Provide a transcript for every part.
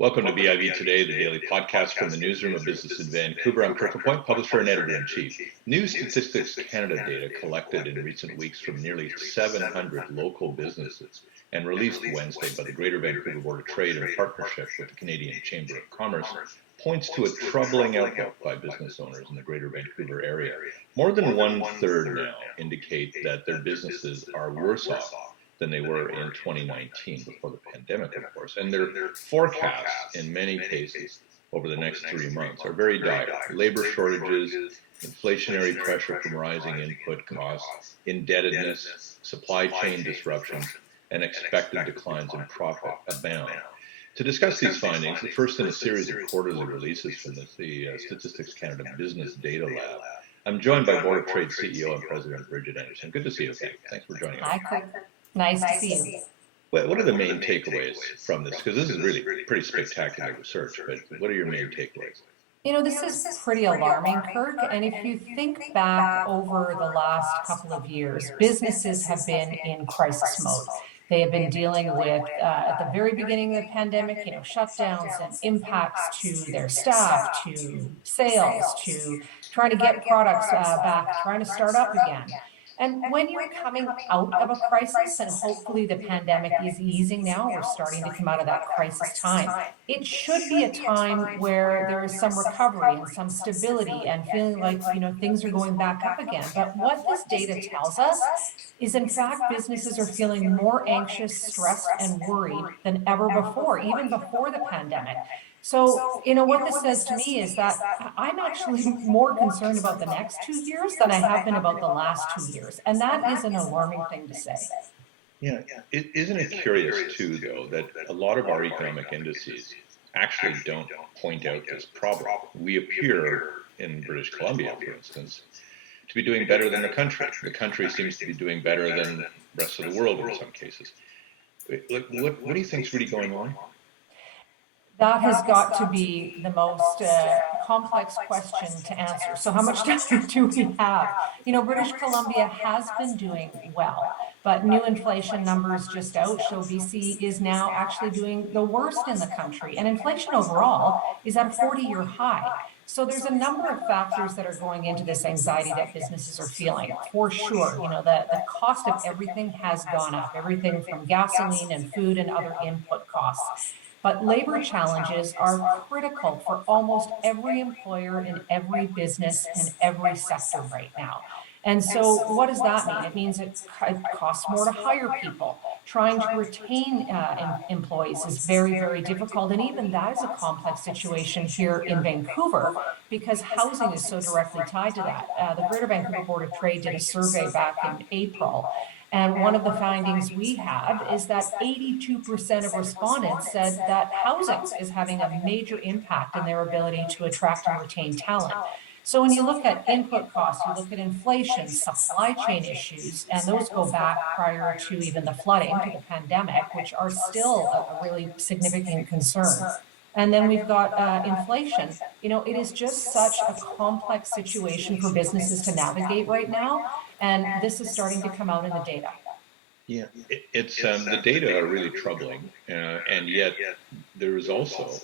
Welcome to BIV Today, the daily podcast from the newsroom of business in Vancouver. I'm Kirk LaPointe, publisher and editor-in-chief. New Statistics Canada data collected in recent weeks from nearly 700 local businesses and released Wednesday by the Greater Vancouver Board of Trade in partnership with the Canadian Chamber of Commerce points to a troubling outlook by business owners in the Greater Vancouver area. More than one-third now indicate that their businesses are worse off than they were in 2019 before the pandemic, of course. And their forecasts, in many cases, over the next 3 months are very dire. Labor shortages, inflationary pressure from rising input costs, indebtedness, supply chain disruptions, and expected declines in profit abound. To discuss these findings, the first in a series of quarterly releases from the Statistics Canada Business Data Lab, I'm joined by Board of Trade CEO and President Bridgitte Anderson. Good to see you again. Thanks for joining us. Hi, Kirk. Nice to see you. Well, what are the main takeaways from this? Because this is really pretty spectacular research, but what are your main takeaways? You know, this is pretty alarming, Kirk, and if you think back over the last couple of years, businesses have been in crisis mode. They have been dealing with, at the very beginning of the pandemic, shutdowns and impacts to their staff, to sales, to trying to get products back, trying to start up again. And when you're coming out of a crisis, and hopefully the pandemic is easing now, we're starting to come out of that crisis time, it should be a time where there is some recovery and some stability and feeling like, things are going back up again. But what this data tells us is, in fact, businesses are feeling more anxious, stressed, and worried than ever before, even before the pandemic. So, what this says to me is that I'm actually more concerned about the next 2 years than I have been about the last 2 years. And that is an alarming thing to say. Yeah. Isn't it curious, too, though, that a lot of our economic indices actually don't point out this problem? We appear, in British Columbia, for instance, to be doing better than the country. The country seems to be doing better than the rest of the world in some cases. What do you think is really going on? That has got to be the most complex question to answer. So how much data do we have? British Columbia has been doing well, but new inflation numbers just out show BC is now actually doing the worst in the country. And inflation overall is at a 40-year high. So there's a number of factors that are going into this anxiety that businesses are feeling. For sure, the cost of everything has gone up, everything from gasoline and food and other input costs. But labor challenges are critical for almost every employer in every business and every sector right now. And so what does that mean? It means it costs more to hire people. Trying to retain employees is very, very difficult. And even that is a complex situation here in Vancouver because housing is so directly tied to that. The Greater Vancouver Board of Trade did a survey back in April. And one of the findings we had is that 82% of respondents said that housing is having a major impact in their ability to attract and retain talent. So when you look at input costs, you look at inflation, supply chain issues, and those go back prior to even the flooding, to the pandemic, which are still a really significant concern. And then we've got inflation. It is just such a complex situation for businesses to navigate right now. And this is starting to come out in the data. Yeah, it's the data are really troubling. And yet there is also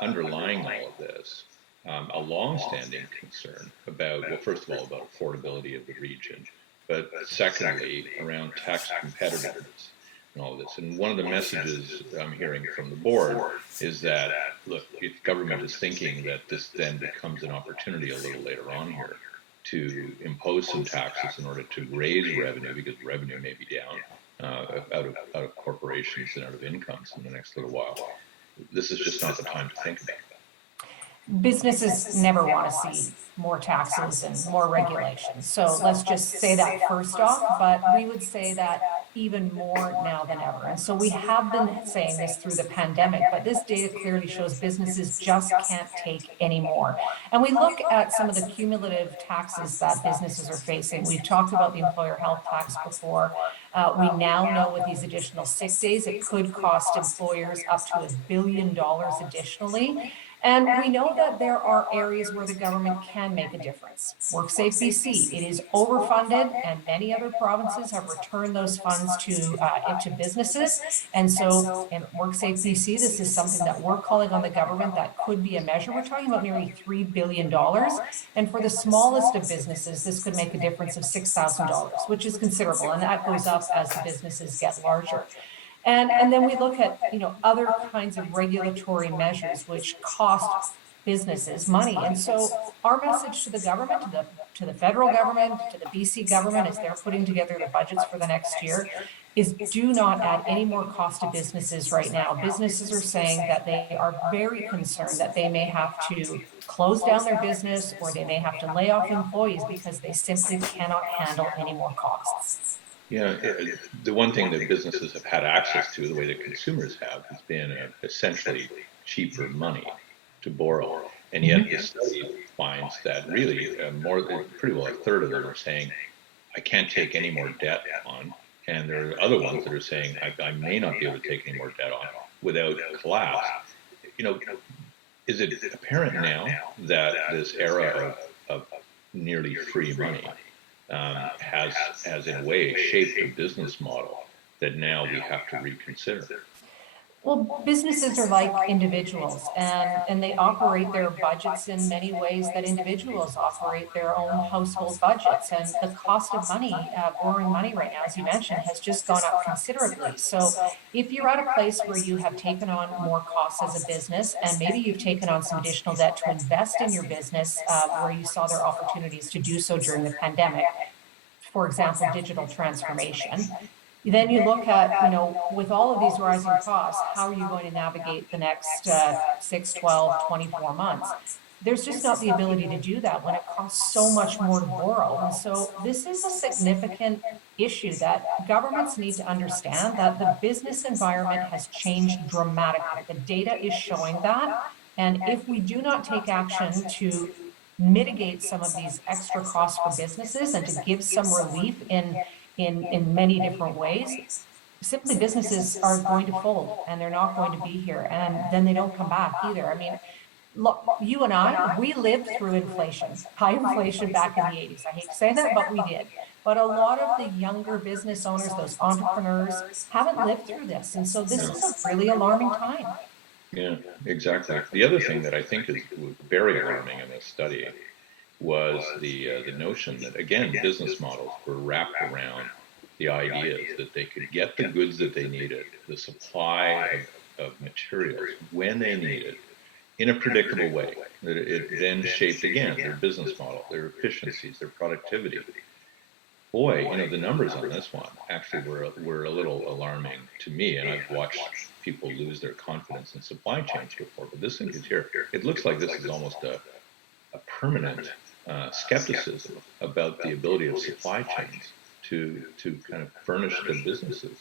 underlying all of this, a long-standing concern about, well, first of all, about affordability of the region, but secondly, around tax competitiveness. And all this. And one of the messages I'm hearing from the board is that, look, if government is thinking that this then becomes an opportunity a little later on here to impose some taxes in order to raise revenue, because revenue may be down out of corporations and out of incomes in the next little while, this is just not the time to think about that. Businesses never want to see more taxes and more regulations. So let's just say that first off, but we would say that even more now than ever. And so we have been saying this through the pandemic, but this data clearly shows businesses just can't take any more. And we look at some of the cumulative taxes that businesses are facing. We've talked about the employer health tax before. We now know with these additional sick days, it could cost employers up to $1 billion additionally. And we know that there are areas where the government can make a difference. WorkSafe BC, it is overfunded, and many other provinces have returned those funds into businesses. And so in WorkSafe BC, this is something that we're calling on the government that could be a measure. We're talking about nearly $3 billion. And for the smallest of businesses, this could make a difference of $6,000, which is considerable. And that goes up as the businesses get larger. And then we look at, other kinds of regulatory measures which cost businesses money. And so our message to the government, to the federal government, to the BC government, as they're putting together the budgets for the next year, is do not add any more cost to businesses right now. Businesses are saying that they are very concerned that they may have to close down their business, or they may have to lay off employees because they simply cannot handle any more costs. Yeah, the one thing that businesses have had access to, the way that consumers have, has been essentially cheaper money to borrow. And yet the study finds that really pretty well a third of them are saying, I can't take any more debt on. And there are other ones that are saying, I may not be able to take any more debt on without collapse. Is it apparent now that this era of nearly free money has in a way shaped a business model that now we have to reconsider? Well, businesses are like individuals, and they operate their budgets in many ways that individuals operate their own household budgets. And the cost of money, borrowing money right now, as you mentioned, has just gone up considerably. So if you're at a place where you have taken on more costs as a business, and maybe you've taken on some additional debt to invest in your business, where you saw there are opportunities to do so during the pandemic, for example, digital transformation, then you look at, with all of these rising costs, how are you going to navigate the next 6, 12, 24 months? There's just not the ability to do that when it costs so much more to borrow. And so this is a significant issue that governments need to understand, that the business environment has changed dramatically. The data is showing that. And if we do not take action to mitigate some of these extra costs for businesses and to give some relief in many different ways, simply businesses are going to fold and they're not going to be here, and then they don't come back either. I mean, look, you and I, we lived through inflation, high inflation back in the 80s. I hate to say that, but we did. But a lot of the younger business owners, those entrepreneurs, haven't lived through this. And so this is a really alarming time. Yeah, exactly. The other thing that I think was very alarming in this study was the notion that, again, business models were wrapped around the ideas that they could get the goods that they needed, the supply of materials when they needed, in a predictable way. That it then shaped, again, their business model, their efficiencies, their productivity. Boy, the numbers on this one actually were a little alarming to me, and I've watched people lose their confidence in supply chains before, but this thing is here. It looks like this is almost a permanent skepticism about the ability of supply chains to kind of furnish the businesses.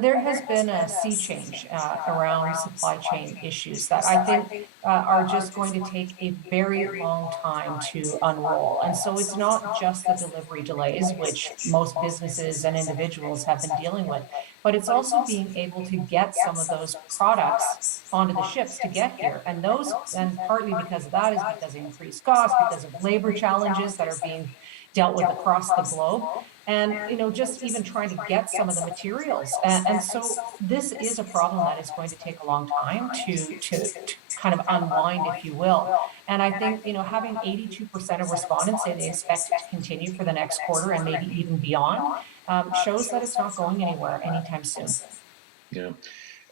There has been a sea change around supply chain issues that I think are just going to take a very long time to unroll. And so it's not just the delivery delays, which most businesses and individuals have been dealing with, but it's also being able to get some of those products onto the ships to get here. And partly because of that is because of increased costs, because of labor challenges that are being dealt with across the globe. And, just even trying to get some of the materials. And so this is a problem that is going to take a long time to kind of unwind, if you will. And I think, having 82% of respondents say they expect it to continue for the next quarter and maybe even beyond, shows that it's not going anywhere anytime soon. Yeah.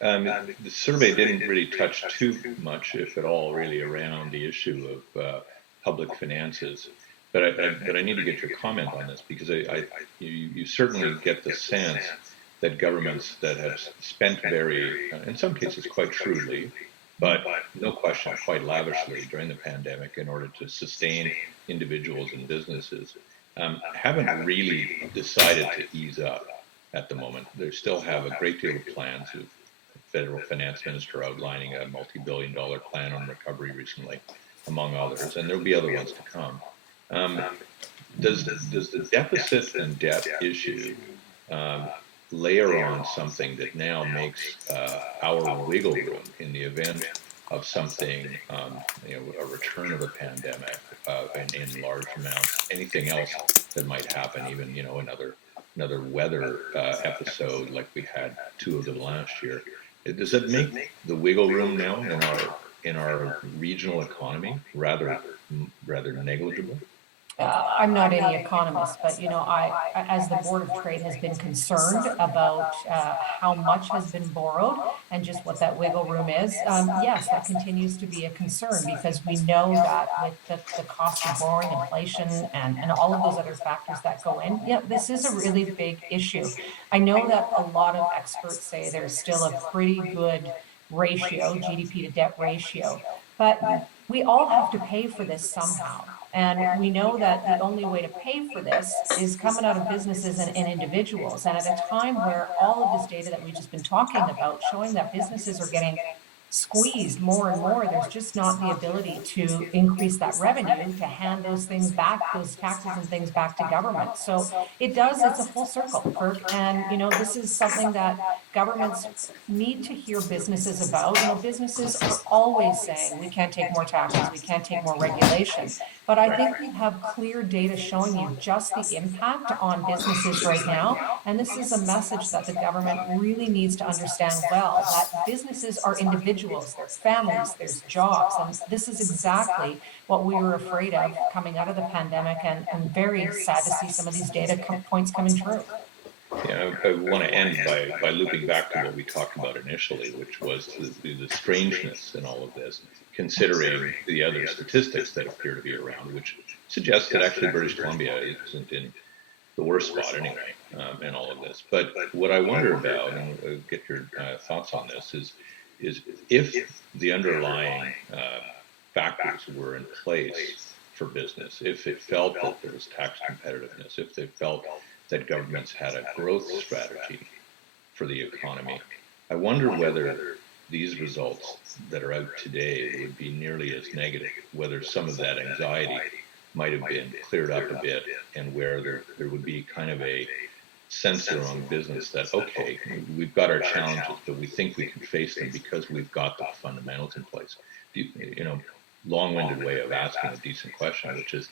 The survey didn't really touch too much, if at all, really around the issue of public finances. But I need to get your comment on this, because you certainly get the sense that governments that have spent very, in some cases quite shrewdly, but no question quite lavishly during the pandemic in order to sustain individuals and businesses, haven't really decided to ease up at the moment. They still have a great deal of plans. The federal finance minister outlining a multi-billion-dollar plan on recovery recently, among others, and there'll be other ones to come. Does the deficit and debt issue layer on something that now makes our wiggle room in the event of something, a return of a pandemic in large amounts, anything else that might happen, even, another weather episode like we had 2 of them last year. Does it make the wiggle room now in our regional economy rather negligible? I'm not any economist, but as the Board of Trade has been concerned about how much has been borrowed and just what that wiggle room is, yes, that continues to be a concern because we know that with the cost of borrowing, inflation, and all of those other factors that go in, this is a really big issue. I know that a lot of experts say there's still a pretty good ratio, GDP to debt ratio, but we all have to pay for this somehow. And we know that the only way to pay for this is coming out of businesses and individuals. And at a time where all of this data that we've just been talking about showing that businesses are getting squeezed more and more, there's just not the ability to increase that revenue to hand those things back, those taxes and things back to government. So it's a full circle, Kirk. And this is something that governments need to hear businesses about. Businesses are always saying we can't take more taxes, we can't take more regulation. But I think we have clear data showing you just the impact on businesses right now. And this is a message that the government really needs to understand well, that businesses are individuals, they're families, there's jobs. And this is exactly what we were afraid of coming out of the pandemic, and very sad to see some of these data points coming true. Yeah, I want to end by looping back to what we talked about initially, which was the strangeness in all of this, considering the other statistics that appear to be around, which suggests that actually British Columbia isn't in the worst spot anyway in all of this. But what I wonder about, and I'll get your thoughts on this, is if the underlying factors were in place for business, if it felt that there was tax competitiveness, if they felt that governments had a growth strategy for the economy, I wonder whether these results that are out today would be nearly as negative, whether some of that anxiety might have been cleared up a bit, and where there would be kind of a sense around business that, okay, we've got our challenges, but we think we can face them because we've got the fundamentals in place. Long-winded way of asking a decent question, which is,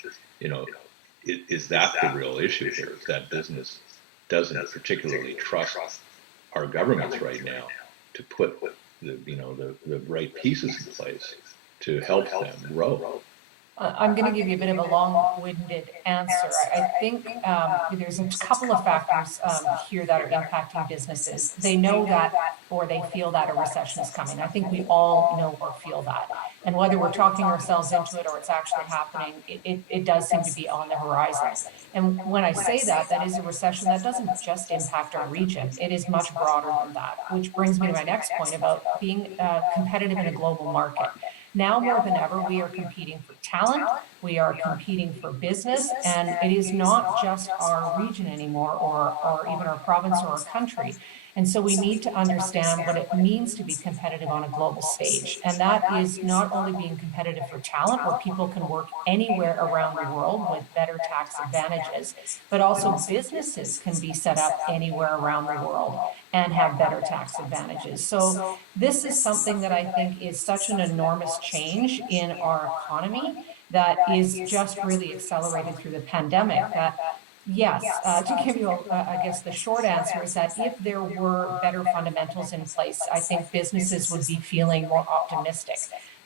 is that the real issue here? Is that business doesn't particularly trust our governments right now to put the right pieces in place to help them grow? I'm going to give you a bit of a long-winded answer. I think there's a couple of factors here that are impacting businesses. They know that, or they feel that a recession is coming. I think we all know or feel that. And whether we're talking ourselves into it or it's actually happening, it does seem to be on the horizon. And when I say that, that is a recession that doesn't just impact our region. It is much broader than that, which brings me to my next point about being competitive in a global market. Now more than ever, we are competing for talent, we are competing for business, and it is not just our region anymore, or even our province or our country. And so we need to understand what it means to be competitive on a global stage. And that is not only being competitive for talent, where people can work anywhere around the world with better tax advantages, but also businesses can be set up anywhere around the world and have better tax advantages. So this is something that I think is such an enormous change in our economy that is just really accelerated through the pandemic. That yes, to give you, I guess the short answer is that if there were better fundamentals in place, I think businesses would be feeling more optimistic.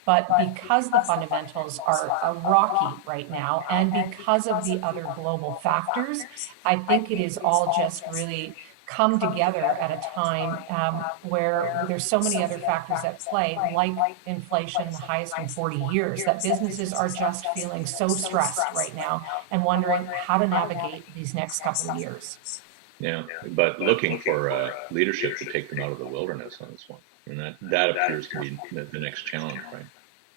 But because the fundamentals are rocky right now, and because of the other global factors, I think it is all just really come together at a time where there's so many other factors at play, like inflation, the highest in 40 years, that businesses are just feeling so stressed right now and wondering how to navigate these next couple of years. Yeah, but looking for leadership to take them out of the wilderness on this one. And that appears to be the next challenge, right?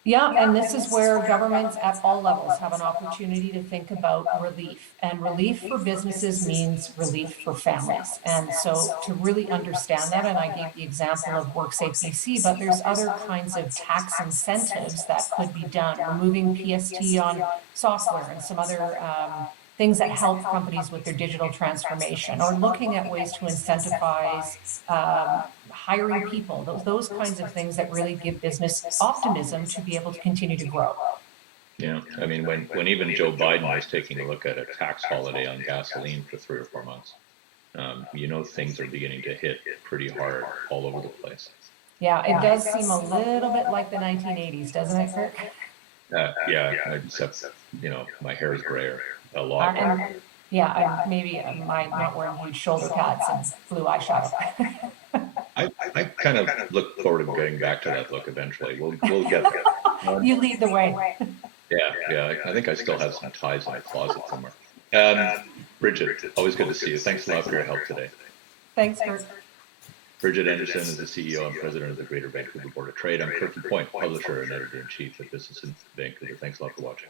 Yeah, and this is where governments at all levels have an opportunity to think about relief. And relief for businesses means relief for families. And so to really understand that, and I gave the example of WorkSafe BC, but there's other kinds of tax incentives that could be done, removing PST on software and some other things that help companies with their digital transformation, or looking at ways to incentivize hiring people, those kinds of things that really give business optimism to be able to continue to grow. Yeah, I mean, when even Joe Biden was taking a look at a tax holiday on gasoline for 3 or 4 months, things are beginning to hit pretty hard all over the place. Yeah, it does seem a little bit like the 1980s, doesn't it, Kirk? Yeah, except, my hair is grayer, a lot. Maybe my not wearing huge shoulder pads and blue eyeshadow. I kind of look forward to getting back to that look eventually. We'll get there. You lead the way. Yeah. I think I still have some ties in a closet somewhere. Bridgitte, always good to see you. Thanks a lot for your help today. Thanks, Kirk. Bridgitte Anderson is the CEO and president of the Greater Vancouver Board of Trade. I'm Kirk LaPointe, publisher and editor-in-chief at Business in Vancouver. Thanks a lot for watching.